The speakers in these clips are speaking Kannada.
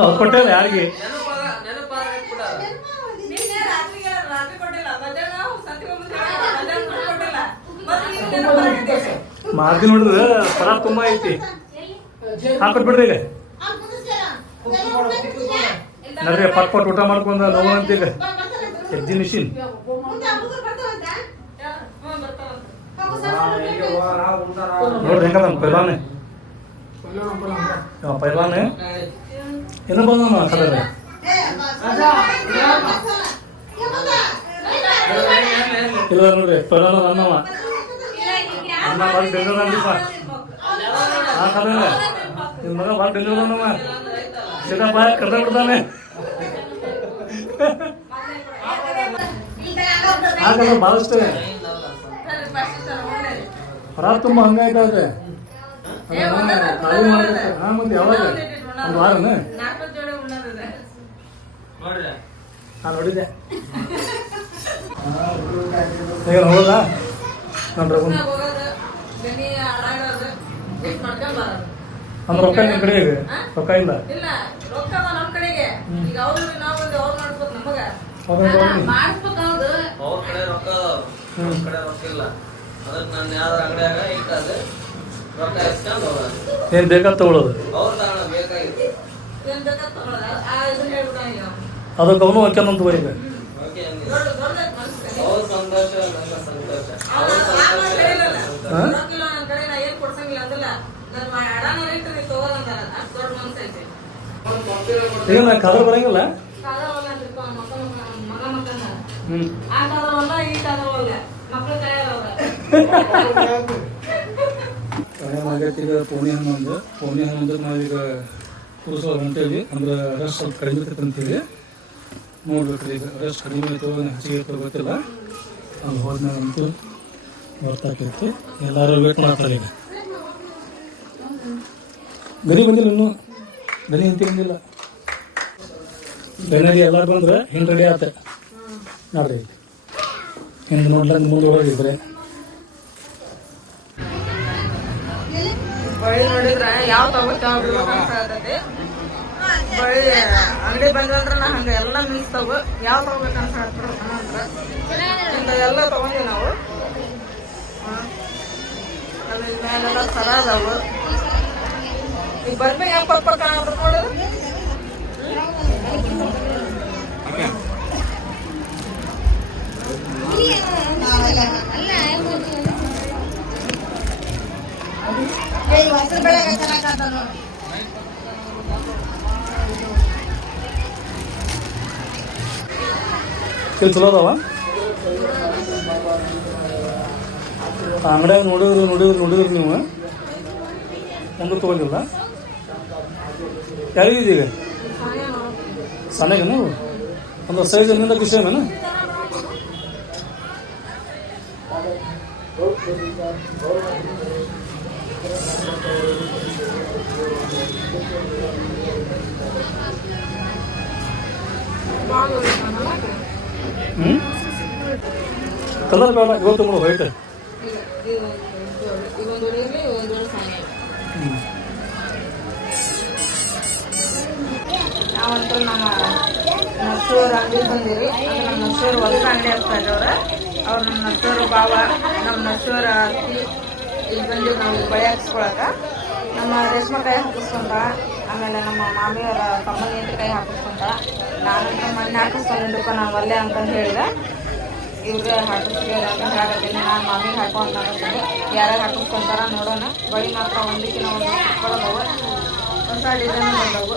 ಅವ್ರು ಕೊಟ್ಟಿಲ್ಲ ಯಾರಿಗೆ ಮಾರ್ದಿ ನೋಡಿದ್ರೆ ಪರ ತುಂಬಾ ಐತಿ ಹಾಕೊಟ್ಬಿಡ್ರಿ ಈಗ ನೋಡ್ರಿ ಪಟ್ ಪಟ್ ಊಟ ಮಾಡ್ಕೊಂಡ ನೋವು ಅಂತ ಈಗ ಎಕ್ಸಿಬಿಷನ್ ನೋಡ್ರಿ ಹೆಂಗದ ಪೈಲಾನೆ ಪೈಲಾನೆ ಎಲ್ಲ ಬಂದ ಕಲರ್ ಇಲ್ಲ ನೋಡ್ರಿ ಪೈಲಾನ ಅನ್ನವ ಅನ್ನ ಭಾಳ ಡೆಂಗರ್ ಅಂದಿಪ್ಪ ಆ ಕಲರ್ ನಿನ್ನ ಮಗ ಭಾಳ ಡೆಂಗರ್ ಅನ್ನವ ಸೀದಾ ಬಾಯ ಕರ್ದ ಬಿಡ್ತಾನೆ ಆ ಕಲರ್ ಭಾಳಷ್ಟು ಹೊರ ತುಂಬ ಹಂಗಾಯ್ತಾದ್ರೆ ಹಾ ಮತ್ತೆ ಯಾವಾಗ ಒಂದು ವಾರನ ನಾನು ನೋಡಿದ್ದೆ ಈಗ ಹೋಗೋದಾ ನಾನು ರಘು ಅಂದ್ರೆ ರೊಕ್ಕ ನಿಮ್ಮ ಕಡೆ ಈಗ ರೊಕ್ಕ ಇಲ್ಲ ಏನ್ ಬೇಕಾದ ತಗೊಳ್ಳೋದು ಅದಕ್ಕೆ ಅವನು ಹಾಕ್ಯಾನಂತ ಈಗ ಈಗ ನಾ ಕಲರ್ ಬರಂಗಿಲ್ಲ ಆಗೈತಿ ಪೋಣಿ ಹಣ್ಣು ಅಂದ್ರೆ ನಾವೀಗ ಕೂರಿಸೋ ಹೊಂಟೇವಿ ಅಂದ್ರೆ ರಶ್ ಸ್ವಲ್ಪ ಕಡಿಮೆ ಇರ್ತಂತೀವಿ ನೋಡ್ಬೇಕ್ರಿ ಈಗ ರಶ್ ಕಡಿಮೆ ಆಯ್ತು ಹೆಚ್ಚಿಗೆ ಇರ್ತದೆ ಗೊತ್ತಿಲ್ಲ ಅಲ್ಲಿ ಹೋದ್ಮೇಲೆ ಅಂತೂ ಬರ್ತಾಕೈತಿ ಎಲ್ಲರೂ ವೇಟ್ ಮಾಡ್ತಾರೆ ಈಗ ಗರಿ ಬಂದಿಲ್ಲ ಇನ್ನೂ ಗರಿ ಅಂತ ಬಂದಿಲ್ಲ ಬೆನ್ನಡಿ ಎಲ್ಲರೂ ಬಂದ್ರೆ ಹಿಂಗೆ ರೆಡಿ ಆತ ನೋಡ್ರಿ ಹಿಂಗೆ ನೋಡ್ಲಂಗ ಮುಂದೆ ಹೋಗಿದ್ರೆ ಬಳಿ ನೋಡಿದ್ರೆ ಯಾವ ತಗೋತೇವೆ ಬಳಿ ಅಂಗಡಿ ಬಂದ್ರಂದ್ರೆ ನಾ ಹಂಗೆ ಎಲ್ಲ ಮಿಕ್ಸ್ ತಗೋ ಯಾವ ತಗೋಬೇಕಂತ ಹೇಳ್ತಾರೆ ಎಲ್ಲ ತಗೊಂಡಿವಿ ನಾವು ಅದ್ರ ಮೇಲೆಲ್ಲ ಸರ ಅದಾವು ಈಗ ಬರ್ಬೇಕು ಯಾವ ಪಕ್ಕ ನೋಡಿದ್ರೆ ಚಲೋ ಅದಾವ ಅಂಗಡಿಯಾಗ ನೋಡಿದ್ರು ನೀವು ಒಂದು ತಗೊಂಡಿಲ್ಲ ಯಾರಿಗೀಗ ಸಣ್ಣಗೇನು ಒಂದು ಸೈಜ್ ನಿಂದ ಖುಷಿ ಆಮೇನು ಕಲರ್ ಬೇಡ ಇವತ್ತು ನೋಡು ವೈಟ್ ನಾವಂತೂ ನಮ್ಮ ನರ್ಸೂರ್ ಅಂಗಡಿ ಬಂದಿರಿ ಅಂದ್ರೆ ನಮ್ಮ ನರ್ಸೂರ್ ಹೊಸ ಅಂಗಡಿ ಆಗ್ತಾರೆ ಅವ್ರು ನಮ್ಮ ನರ್ಸೂರು ಬಾವ ನಮ್ಮ ನರ್ಸೂರ ಅತ್ತಿ ಇಲ್ಲಿ ಬಂದು ನಾವು ಬಳೆ ಹಾಕಿಸ್ಕೊಳಕ ನಮ್ಮ ರೇಷ್ಮೆ ಕೈ ಹಾಕಿಸ್ಕೊಂಡ ಆಮೇಲೆ ನಮ್ಮ ಮಾಮಿಯವರ ತಮ್ಮನಿಂದ ಕೈ ಹಾಕಿಸ್ಕೊಂಡ ನಾನಂತ ಮಣ್ಣೆ ಹಾಕಿಸ್ಕೊಂಡಿದ್ದಪ್ಪ ನಾನು ಒಲ್ಲೆ ಅಂತಂದು ಹೇಳಿದೆ ಇವ್ರಿಗೆ ಹಾಕಿಸ್ತೀವಿ ಅಂತ ಹೇಳತ್ತೀನಿ ನಾನು ಮಾಮಿಗೆ ಹಾಕೊಂಡು ಹಾಕಿಸ್ತೀನಿ ಯಾರ್ಯಾರು ಹಾಕಿಸ್ಕೊಂತಾರ ನೋಡೋಣ ಬಳಿ ಮಾತ್ರ ಒಂದಕ್ಕಿನ ಒಂದು ಹಾಕೊಳ್ಳೋದವು ಹೊಸ ಡಿಸೈನ್ ಮಾಡೋವು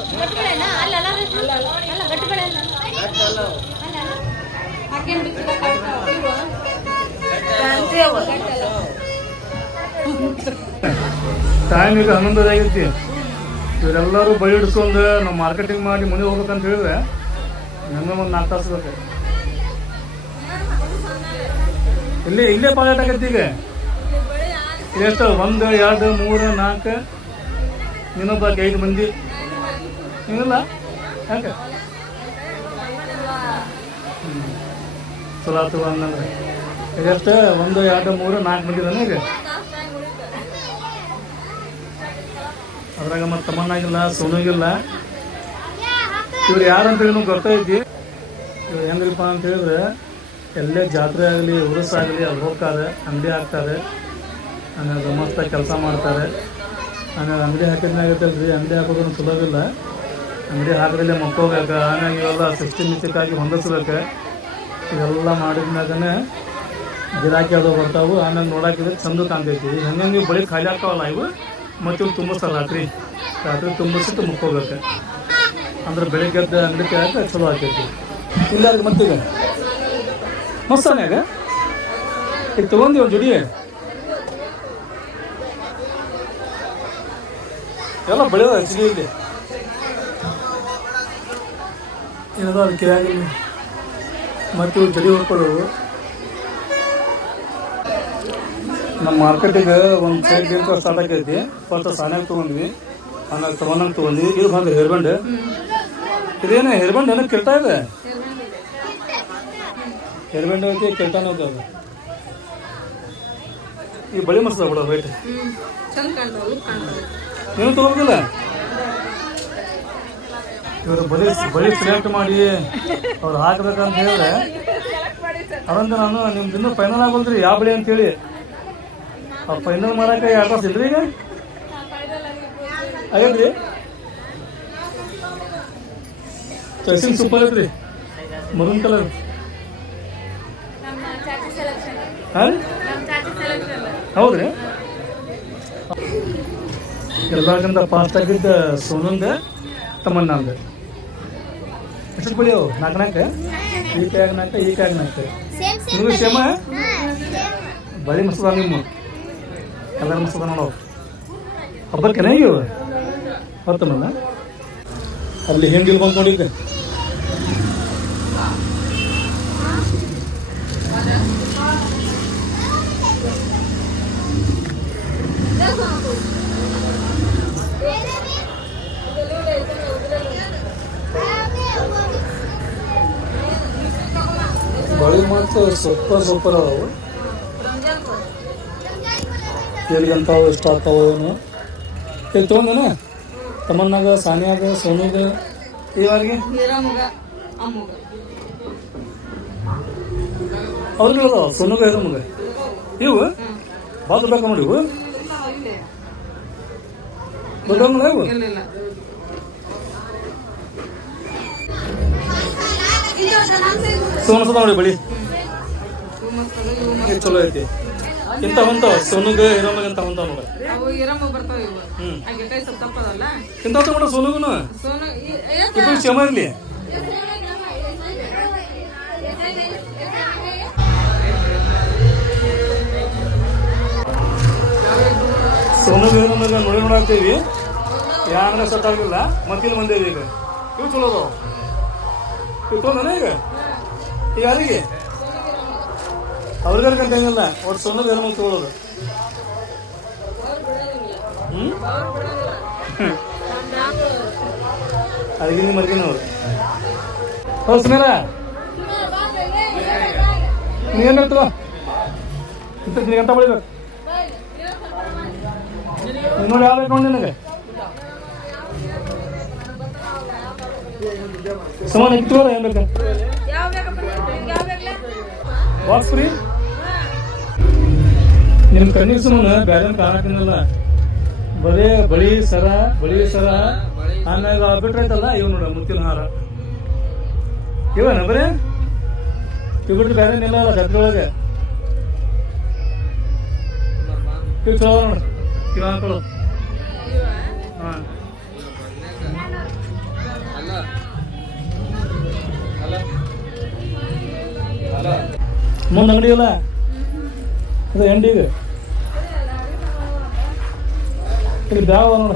ಟೈಮ್ ಈಗ 11 ಆಗೈತಿ ಇವರೆಲ್ಲರೂ ಬಳಿ ಹಿಡ್ಸ್ಕೊಂಡು ನಾವು ಮಾರ್ಕೆಟಿಂಗ್ ಮಾಡಿ ಮನೆಗೆ ಹೋಗ್ಬೇಕಂತ ಹೇಳಿದ್ರೆ ಇನ್ನೂ ಒಂದು 4 ತಾಸು ಬೇಕು ಇಲ್ಲೇ ಪಾಲಾಟ ಆಗೈತಿ ಈಗ ಎಷ್ಟು 1 2 3 4 ಇನ್ನೊಬ್ಬ 5 ಮಂದಿ ಏನಿಲ್ಲ ಯಾಕೆ ಚಲೋ ಆತು ಅನ್ನಂದ್ರೆ ಈಗಷ್ಟು 1 2 3 4 ಮಂದಿ ಇದಾನೆ ಈಗ ಅದ್ರಾಗ ಮತ್ತೆ ತಮ್ಮನ್ನಾಗಿಲ್ಲ ಸೋನುಗಿಲ್ಲ. ಇವ್ರು ಯಾರಂತೇಳಿ ನಮ್ಗೆ ಗೊತ್ತೈತಿ. ಇವ್ರು ಹೆಂಗ್ರಿಪ್ಪ ಅಂತ ಹೇಳಿದ್ರೆ ಎಲ್ಲೇ ಜಾತ್ರೆ ಆಗಲಿ ಉರುಸಾಗಲಿ ಅಲ್ಲಿ ಹೋಗ್ತಾರೆ, ಅಂಗಡಿ ಹಾಕ್ತಾರೆ, ಆಮೇಲೆ ಮಸ್ತ ಕೆಲಸ ಮಾಡ್ತಾರೆ. ಆಮೇಲೆ ಅಂಗಡಿ ಹಾಕಿದ್ನಾಗತ್ತಲ್ರಿ, ಅಂಗಡಿ ಹಾಕೋದನ್ನು ಸುಲಭಿಲ್ಲ. ಅಂಗಡಿ ಹಾಕಿದ್ರೆ ಮಕ್ಕೋಬೇಕು, ಆಮೇಲೆ ಇವೆಲ್ಲ ಸಿಸ್ಟಮಿಸ್ಟಿಕ್ಕಾಗಿ ಹೊಂದಿಸ್ಬೇಕು. ಇವೆಲ್ಲ ಮಾಡಿದ್ಮ್ಯಾಗನೇ ಗಿರಾಕಿ ಅದು ಬರ್ತಾವೆ. ಆಮೇಲೆ ನೋಡಾಕಿದ್ರೆ ಚಂದ ಕಾಣ್ತೈತಿ. ಹಂಗಂಗೆ ಬಳಿ ಖಾಲಿ ಆಗ್ತಾವಲ್ಲ ಇವು, ಮತ್ತು ಇವು ತುಂಬಿಸ್ತಾರೆ ರಾತ್ರಿ ತುಂಬಿಸಿಟ್ಟು ಮುಕ್ಕೋಬೇಕು. ಅಂದ್ರೆ ಬೆಳಿಗ್ಗೆದ್ದು ಅಂಗಡಿ ಹಾಕಿ ಚಲೋ ಆಗ್ತೈತಿ. ಇಲ್ಲ ಮತ್ತೀಗ ಮಸ್ತಾನ್ಯಾಗ ಈಗ ತೊಗೊಂಡಿ ಒಂದು ಜುಡಿ ಎಲ್ಲ ಬೆಳೆದ ಹಚ್ಚಿಗೆ ಇದೆ. ಏನದ ಅದಕ್ಕೆ ಆಗಿಲ್ಲ. ಮತ್ತು ಇವು ಜಡಿ ಹೊಡ್ಕೊಳ್ಳೋದು ನಮ್ಮ ಮಾರ್ಕೆಟಿಗೆ ಒಂದು ಸೈಡ್ ಬೇಕು ಸ್ಟಾರ್ಟ್ ಆಗೈತಿ. ಫಸ್ಟ್ ಸಾನ್ಯಾಗ ತೊಗೊಂಡ್ವಿ, ಆಮೇಲೆ ತಗೊಂಡಂಗೆ ತೊಗೊಂಡ್ವಿ. ಇದು ಬಂದು ಹೇರ್ಬಂಡ್. ಇದೇನು ಹೇರ್ಬಂಡ್ ಏನೋ ಕೆಲ್ತಾ ಇದೆ. ಹೇರ್ಬಂಡ್ ಐತಿ, ಕೆಲ್ತಾನ ಐತಿ. ಅದು ಈ ಬಳಿ ಮಸ್ತ ಬಿಡೋ ವೈಟ್. ಏನು ತೊಗೋಬೇಕಿಲ್ಲ. ಇವರು ಬಳಿ ಸೆಲೆಕ್ಟ್ ಮಾಡಿ ಅವ್ರು ಹಾಕ್ಬೇಕಂತ ಹೇಳಿದ್ರೆ ಅದಂತ ನಾನು ನಿಮ್ದು ಇನ್ನೂ ಫೈನಲ್ ಆಗೋಲ್ರಿ ಯಾವ ಬಳಿ ಅಂತೇಳಿ. ಆ ಫೈನಲ್ ಮಾಡಕ್ಕೆ 2 ತಾಸು ಇಲ್ರಿ ಈಗ ಆಗೈತ್ರಿ. ಚಾಯ್ಸಿಂಗ್ ಸೂಪರ್ ಐತ್ರಿ, ಮರೂನ್ ಕಲರ್. ಹಾಂ ಹೌದ್ರಿ. ಎಲ್ಲರಿಗಿಂತ ಫಾಸ್ಟ್ ಆಗಿದ್ದ ಸೋನಂದ ತಮ್ಮನ್ನಂದ. ಎಷ್ಟು ಬಳಿ ಅವು? 4 ಈ ಕೈಯಾಗ 4 ಈ ಕೈಯಾಗ 4. ನಿಮಗೆ ಸೇಮ ಬಳಿ ಮಸ್ತದ. ನಿಮ್ಮ ಕಲರ್ ಮಸ್ತದ ನೋಡೋ. ಹಬ್ಬಕ್ಕೆ ಇವು ಹೊತ್ತಮಲ್ಲ ಅಲ್ಲಿ ಹೆಂಗಿಲ್ ಬಂದು ನೋಡಿದ್ದೆ. ಬಳಿ ಮಾತ್ರ ಸೂಪರ್ ಅದಾವು. ಎಲ್ಲಿಗಂತಾವು ಇಷ್ಟ ಆಗ್ತಾವ ಅವನು. ಇಲ್ಲಿ ತೊಗೊಂಡೇನ ತಮ್ಮನ್ನಾಗ, ಸಾನಿಯಾಗ, ಸೋನುಗ, ಇವಾರಿಗೆ ಅವ್ರಿಗೆ ಅದಾವ. ಸೋನುಗ ಹಿರಮಗ ಇವು ಭಾಳ ಬೇಕಾ ನೋಡಿ. ಇವು ದೊಡ್ಡವಂಗಲ್ಲ ಇವು. ಸೋನಸದ ನೋಡಿ ಬಳಿ ಚಲೋ ಐತಿ. ಇಂತ ಹೊಂತ ಸೋನುಗ ಹಿರಮಗ ಅಂತ ಹೊಂತ ನೋಡ. ಇಂತ ನೋಡ ಸೋನುಗುನು ಇಬ್ಬರು ಕ್ಷಮ ಇರ್ಲಿ. ಸೋನುಗ ಹಿರಮಗ ನೋಡಾಕ್ತೀವಿ. ಯಾರ ಸೆಟ್ ಆಗಿಲ್ಲ, ಮತ್ತಿಲ್ಲಿ ಮಂದೇವಿ. ಈಗ ಇವು ಚಲೋ ಅದಾವ. ಇಟ್ಕೊಂಡನ ಈಗ ಯಾರಿಗೆ ಅವ್ರಿಗಂತ ಏನಿಲ್ಲ. ಒಟ್ಟು ಸೋನು ಬೇರೆ ಮಂದಿ ತಗೊಳ್ಳೋದು. ಅದಕ್ಕೆ ನಿಮ್ಮ ಮರ್ಗಿನವ್ರು. ಹೌದು ಸುಮೇರ, ನೀವೇನು ಹೇಳ್ತವ ಇಂಥ ಗಂಟೆ ಬೆಳಿಬೇಕು. ನೋಡಿ ಯಾವ ಬೇಕು ನೋಡಿ ನಿನಗೆ. ಸಮಾನ ಇತ್ತು ಏನ್ ಬೇಕಾ ಬಾಕ್ಸ್ ಫ್ರೀ. ನಿಮ್ ಕಣ್ಣಿಗೆ ಸುಮ್ಮನೆ ಬೇರೆ ಕಾಣಕ್ಕಿನ್ನಲ್ಲ. ಬರೀ ಬಳಿ ಸರ ಆಮೇಲೆ ಬಿಟ್ರೈತಲ್ಲ ಇವ್ ನೋಡ ಮುತ್ತಿನ ಹಾರ ಇವನ ಬರೀ ಇವ್ ಬಿಟ್ರೆ ಬೇರೆ ನಿಲ್ಲ ಛತ್ರಿ ಒಳಗೆ. ಇವ್ ಚಲೋ ನೋಡ ಇವ ಹಾಕೊಳ್ಳು. ಹಾ ಮುಂದೆ ಅಂಗಡಿ ಅಲ್ಲ ಅದು ಎಂಡಿಗೆ ಇಲ್ಲಿ ಬ್ಯಾಗ್ ನೋಡ.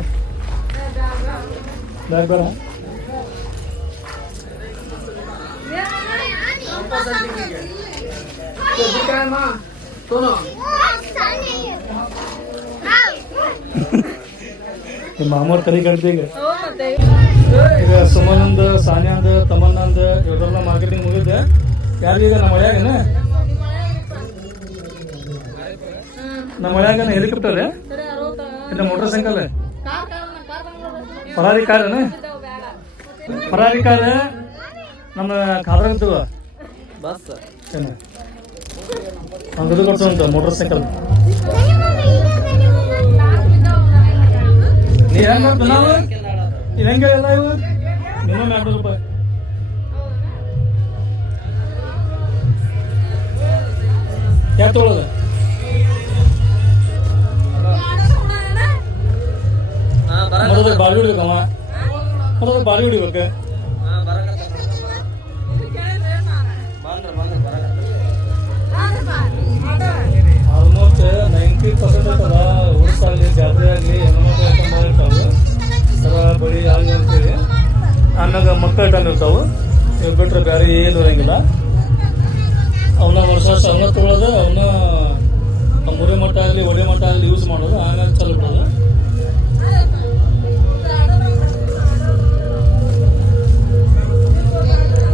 ಬ್ಯಾಗ್ ಬೇಡ. ನಿಮ್ಮ ಮಾಮೂರ್ ತಲೆ ಕಡ್ತಿ ಈಗ ಸುಮನಂದ, ಸಾನಿಯಾಂದ, ತಮ್ಮನ್ನಂದ ಇವರೆಲ್ಲ ಮಾರ್ಕೆಟಿಂಗ್ ಮುಗಿದ್ದೆ. ಯಾರೀಗ ನಮ್ಮ ಮಳೆಯಾಗೇನ ಹೆಲಿಕಾಪ್ಟರ್ ಇಲ್ಲ ಮೋಟರ್ ಸೈಕಲ್ ಪರಾಧಿಕಾರನ ಪರಾಧಿಕಾರ ನಮ್ಮ ಖಾದ್ರಂತು ಬಸ್ ಒಂದು ಇದು ಕೊಡ್ತು ಉಂಟು ಮೋಟರ್ ಸೈಕಲ್ ನೀ ಹೆಂಗ ನಾವು ಇದು ಹೆಂಗೆ ಎಲ್ಲ ಇವು ಮಿನಿಮಮ್ 200 ರೂಪಾಯಿ ಯಾಕೆ ತೊಗೊಳೋದು ಮೊದಲು ಬಾಡಿ ಹೊಡಿಬೇಕಮ್ಮ ಮೊದಲು ಬಾಡಿ ಹೊಡಿಬೇಕು ಆಲ್ಮೋಸ್ಟ್ 90% ಐತಲ್ಲ ಊರ್ಸಾಗಲಿ ಜಾತ್ರೆ ಆಗಲಿ ಹೆಣ್ಮಕ್ಳು ಐಟಮ್ ಇರ್ತಾವೆ ಸರ ಬಳಿ ಆಗಲಿ ಅಂತೇಳಿ ಆಮ್ಯಾಗ ಮಕ್ಕಳ ಐಟಮ್ ಇರ್ತಾವೆ ಇವು ಬಿಟ್ರೆ ಬೇರೆ ಏನು ಇರಂಗಿಲ್ಲ ಅವನ್ನ ವರ್ಷ ಅವನ್ನ ತೊಗೊಳೋದು ಅವನ್ನ ಮುರಿ ಮಟ್ಟ ಆಗಲಿ ಒಡೆ ಮಟ್ಟ ಆಗಲಿ ಯೂಸ್ ಮಾಡೋದು ಆಮ್ಯಾಗ ಚಲೋ ಬಿಡೋದು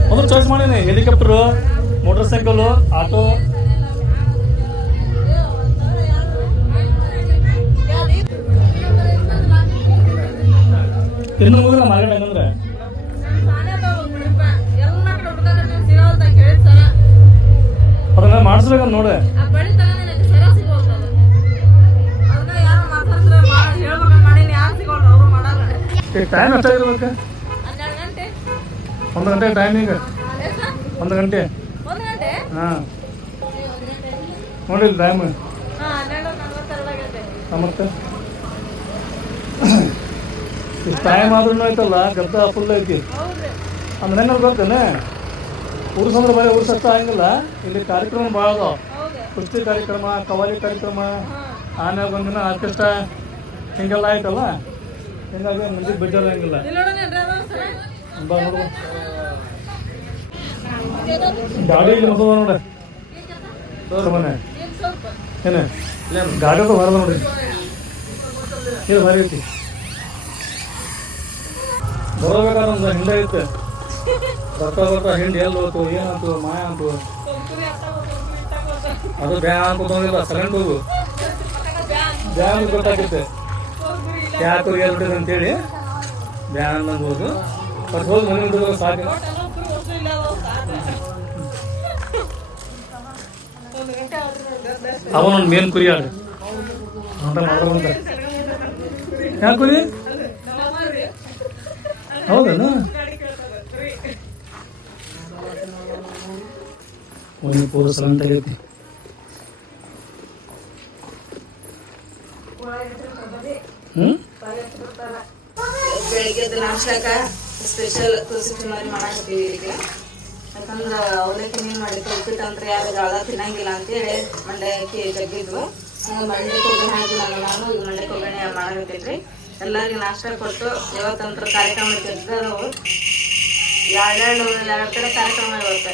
ಮೊದಲು ಚಾಯ್ಸ್ ಮಾಡೀನಿ ಹೆಲಿಕಾಪ್ಟರು ಮೋಟರ್ ಸೈಕಲು ಆಟೋ ಇನ್ನು ಮುಗಿದ ಮಾರ್ಕೆಟ್ ಹೆಂಗಂದ್ರೆ ಅದನ್ನ ಮಾಡಿಸ್ಬೇಕಂತ ನೋಡ್ರಿ ಟೈಮ್ ಎಷ್ಟಾಗಿರ್ಬೇಕು 1 ಗಂಟೆ ಟೈಮಿಂಗ್ 1 ಗಂಟೆ ಹಾಂ ನೋಡಿಲ್ಲ ಟೈಮ್ ಮತ್ತೆ ಇಷ್ಟು ಟೈಮ್ ಆದ್ರೂ ಐತಲ್ಲ ಗದ್ದ ಫುಲ್ ಐತಿ ಅಂದ್ರೆ ಹೆಂಗೆ ಗೊತ್ತೇನೆ ಉರ್ಸ್ ಅಂದ್ರೆ ಬರೀ ಉರ್ಸ್ ಅಷ್ಟ ಆಗಂಗಿಲ್ಲ ಇಲ್ಲಿ ಕಾರ್ಯಕ್ರಮ ಭಾಳ ಅದಾವ ಕುಸ್ತಿ ಕಾರ್ಯಕ್ರಮ ಕವಾಲಿ ಕಾರ್ಯಕ್ರಮ ಆಮ್ಯಾಗ ಒಂದಿನ ಆರ್ಕೆಸ್ಟ್ರಾ ಹಿಂಗೆಲ್ಲ ಆಯ್ತಲ್ಲ ಹಿಂಗಾಗಿ ಮಂದಿ ಬಿಟ್ಟಿರಂಗಿಲ್ಲ ಬಾ ನೋಡು ಗಾಡಿ ಇಲ್ಲಿ ಮಸದ ನೋಡ್ರಿ ಮನೆ ಏನೇ ಗಾಡಿ ಅದು ಹೊರದ ನೋಡ್ರಿ ಇದು ಭಾರಿ ಐತಿ ಬರೋಬೇಕಾದ್ರೆ ಒಂದು ಹಿಂದೆ ಐತೆ ಬರ್ತಾ ಹಿಂಡಿ ಎಲ್ಲಿ ಹೋತು ಏನಾಯ್ತು ಮಾಯ ಅಂತು ಅದು ಬ್ಯಾ ಅನ್ಕೋತಂಗಿಲ್ಲ ಸೆಲೆಂಡ್ ಹೋಗು ಬ್ಯಾ ಅಂತ ಗೊತ್ತಾಗುತ್ತೆ ಯಾಕೆ ಹೇಳ್ಬಿಟ್ಟಿದೆ ಅಂತೇಳಿ ಬ್ಯಾ ಅನ್ನಂಗೆ ಹೋಗು ಬಟ್ ಹೋಗಿ ಮನೆ ಬಿಡೋದು ಸಾಕು ಅವನೊಂದು ಮೇನ್ ಕುರಿ ಆಡ್ರಿ ಅಂತ ಮಾಡೋದಂತ ಯಾಕೆ ಕುರಿ ಹೌದೇನು ಒಂದು ಪೂರ ಸಲಂತ ಆಗೈತಿ ಬೆಳಿಗ್ಗೆದ್ದು ನಾಷ್ಟಕ್ಕ ಸ್ಪೆಷಲ್ ತುಳಸಿ ಚುಮ್ಮರಿ ಮಾಡಾಕತ್ತೀವಿ ಈಗ ಯಾಕಂದ್ರೆ ಅವಲಕ್ಕಿ ಮೀನು ಮಾಡಿದ್ದು ಉಪ್ಪಿಟ್ಟು ಅಂದ್ರೆ ಯಾರು ಗಾಳ ತಿನ್ನಂಗಿಲ್ಲ ಅಂತೇಳಿ ಮಂಡ್ಯಕ್ಕೆ ಜಗ್ಗಿದ್ವು ಮಂಡ್ಯಕ್ಕೆ ಒಗ್ಗರಣೆ ಹಾಕಿಲ್ಲ ನಾನು ಈಗ ಮಂಡ್ಯಕ್ಕೆ ಒಗ್ಗರಣೆ ಮಾಡಾಕತ್ತೈತ್ರಿ ಎಲ್ಲರಿಗೆ ನಾಷ್ಟ ಕೊಟ್ಟು ಇವತ್ತಂತ್ರ ಕಾರ್ಯಕ್ರಮ ಇರ್ತಿದ್ದ ನಾವು ಎರಡು ಕಡೆ ಕಾರ್ಯಕ್ರಮ ಇವತ್ತು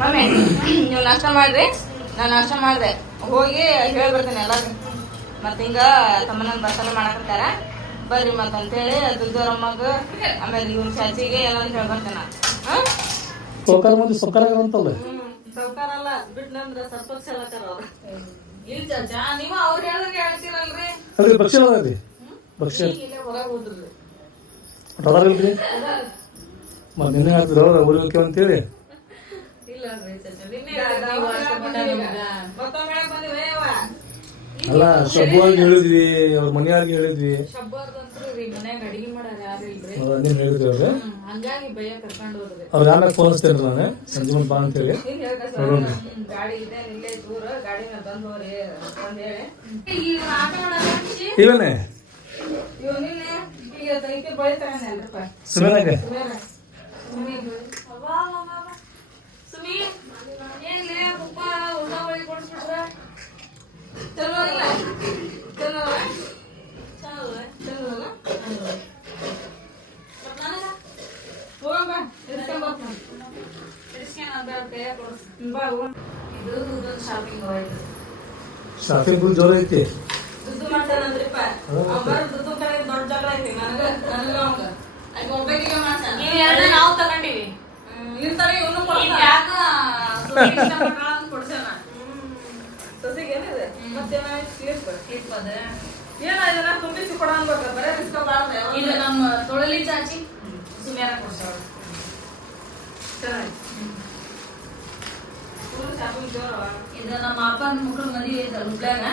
ಮಮ್ಮಿ ನೀವು ನಾಷ್ಟ ಮಾಡ್ರಿ ನಾನು ನಾಷ್ಟ ಮಾಡಿದೆ ಹೋಗಿ ಹೇಳ್ಬರ್ತೇನೆ ಎಲ್ಲರೂ ಮತ್ತೆ ಹಿಂಗ ತಮ್ಮನ ಬಸಲ ಮಾಡಾಕತ್ತಾರ ಬರ್ರಿ ಮತ್ತಂತೇಳಿ ದುಡ್ಡವ್ರಮ್ಮಗ ಆಮೇಲೆ ಇವ್ನ ಚಾಚಿಗೆ ಎಲ್ಲ ಹೇಳ್ಬರ್ತೇನೆ ಸೌಕಾರ ಅಲ್ಲ ಬಿಟ್ನಂದ್ರ ಸರ್ಪಕ್ಷ ಹೇಳತ್ತಾರ ಅವ್ರು ಇಲ್ಲ ಚಾಚಾ ನೀವು ಅವ್ರು ಹೇಳಿದ್ರೆ ಹೇಳ್ತೀರಲ್ರಿ ಅದ್ರಿ ಪಕ್ಷಿ ಅದಾರಿ ಪಕ್ಷಿ ಹೊರಗೆ ಹೋದ್ರಿ ಅದಾರಿಲ್ರಿ ಮತ್ತೆ ನಿನ್ನೆ ಹೇಳ್ತಿದ್ರ ಊರಿಗೆ ಹೋಗ್ತೀವಿ ಅಂತೇಳಿ ಅಲ್ಲ ಶಬ್ಬಾರ್ಗೆ ಹೇಳಿದ್ವಿ ಅವ್ರ ಮನೆಯಾರ್ಗೆ ಹೇಳಿದ್ವಿ ನೀನ್ ಹೇಳಿದ್ರಿ ಅವ್ರೆ ಅವ್ರಿಗೆ ಆಮೇಲೆ ಫೋನ್ ಹಚ್ತೇನೆ ನಾನು ಸಂಜೆ ಮುಂದೆ ಬಾ ಅಂತೇಳಿ ನೋಡೋಣ ಇವೇನೆ ಸುಮೇನಾಗೆ ಶಾಪಿಂಗ್ ಫುಲ್ ಜೋರ ಐತಿ ದುಡ್ಡು ಮಾಡ್ತಾನಂದ್ರಿಪ್ಪ ದುಡ್ಡು ಕಡೆ ದೊಡ್ಡ ಜಗಳ ಐತಿ ನನಗ ಒಬ್ಬಾಕಿಗೆ ಮಾಡ್ತಾನ ನಾವು ತಗೊಂಡಿವಿ ಇರ್ತಾರೆ ಇವನು ಕೊಡ್ಸೇನ ಸೊಸಿಗೆ ಏನಿದೆ ಮತ್ತೆ ಇದು ನಮ್ಮ ತೊಳಲಿ ಚಾಚಿ ಸುಮ್ಯಾರ ಕೊಡ್ಸಾಳ ಇದು ನಮ್ಮ ಅಪ್ಪನ ಮಕ್ಕಳು ಮದುವೆ ಐತಲ್ಲ ಹುಬ್ಳ್ಯಾಗ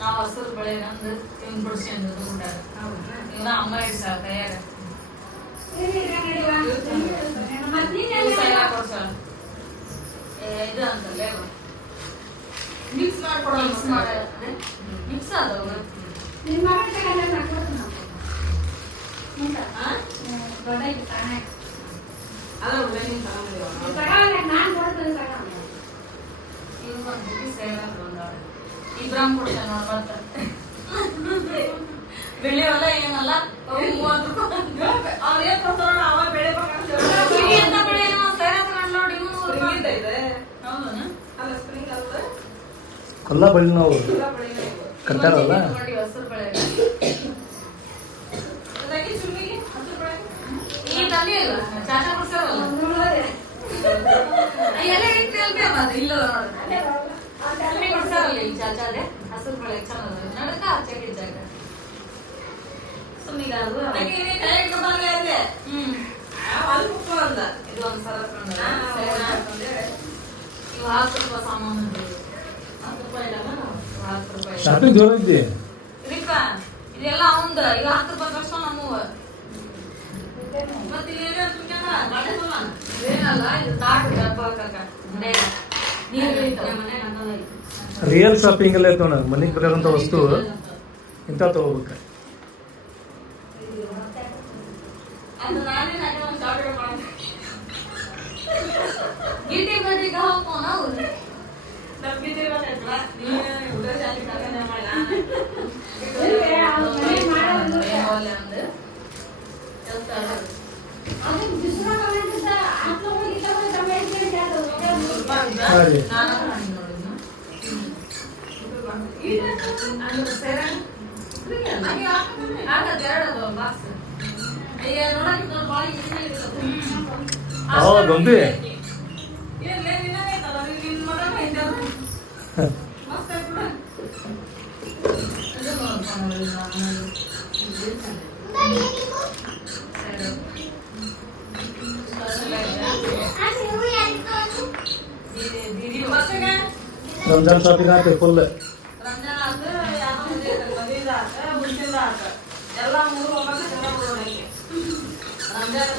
ನಾವು ಹಸಿರು ಬಳೆ ನಂದು ಇವ್ನ ಬಿಡ್ಸ್ಕೊಂಡು ತಗೊಂಡಾರ ಇವನ ಅಮ್ಮ ಇಡ್ಸಾಳ ಕೈಯಾಗ ಕೊಡ್ಸಾಳ ಇದು ಅಂತಲ್ಲ ಮಿಕ್ಸ್ ಮಾಡ್ಕೊಡೋ ಮಿಕ್ಸ್ ಆದವ ಇಬ್ರಾಮ್ ಕೊಡ್ತಾನ ನೋಡ್ ಬರ್ತ ಬೆಳೆ ಹೊಲ ಏನಲ್ಲ ಅವ್ರು ಏನ್ ಕೊಡ್ತಾರ ಅವ ಬೆಳೆ ಅಂತ ಬೆಳೆ ನೋಡಿ ಕಲ್ಲ ಬಳಿ ನಾವು ಕಟ್ಟಾರಲ್ಲ ಹಸಿರು ಬೆಳೆ ಈ ತಂದೆ ಇಲ್ಲ ಚಾಚಾ ಕೊಡ್ಸಾರಲ್ಲ ಎಲ್ಲ ಇಲ್ಲ ಕೊಡ್ಸಾರಲ್ಲ ಈ ಚಾಚಾ ಅದೇ ಹಸಿರು ಬೆಳೆ ಚೆನ್ನಾಗ ನಡಕ ಚಕಿ ಜಾಗ ಸುಮ್ಮಿಗ ಅದು ಇದು ಒಂದ್ ಸರ ಇವು 10 ರೂಪಾಯಿ ಸಾಮಾನು 10 ರೂಪಾಯಿ ಇಲ್ಲ 10 ರೂಪಾಯಿ ಶಾಪಿಂಗ್ ಜೋರ ಐತಿ ಇದೆಲ್ಲ ಅವಂದ ಈಗ 10 ರೂಪಾಯಿ ಕಷ್ಟ ನಮ್ಮವ ಮತ್ತೆ ಏನಲ್ಲ ಇದು ತಾಟು ರಿಯಲ್ ಶಾಪಿಂಗ್ ಎಲ್ಲ ಐತವ ಮನೆಗೆ ಬೇಕಾದಂತ ವಸ್ತು ಇಂಥ ತಗೋಬೇಕು ಅದು ನಾನೇ ಒಂದು ಶಾಪಿಂಗ್ ಮಾಡ್ತೀನಿ ಗೀಟಿ ಬದಿಗೆ ಹೋಗ್ಕೋ ನಾವು ನಮ್ಮ ಗೀಟಿ ಬರ್ತೈತಲ್ಲ ನೀನು ಉಡ ಶಾಲಿ ಕರ್ಕೊಂಡೆ ಮಾಡಿ ಗೊಂಬಿ ರಂಜಾನ್ ಶಾಪಿಂಗ್ ಆಯ್ತು ಫುಲ್ ಎಲ್ಲ 3 ಹೋಗ್ಬೇಕು ರಂಜಾನ್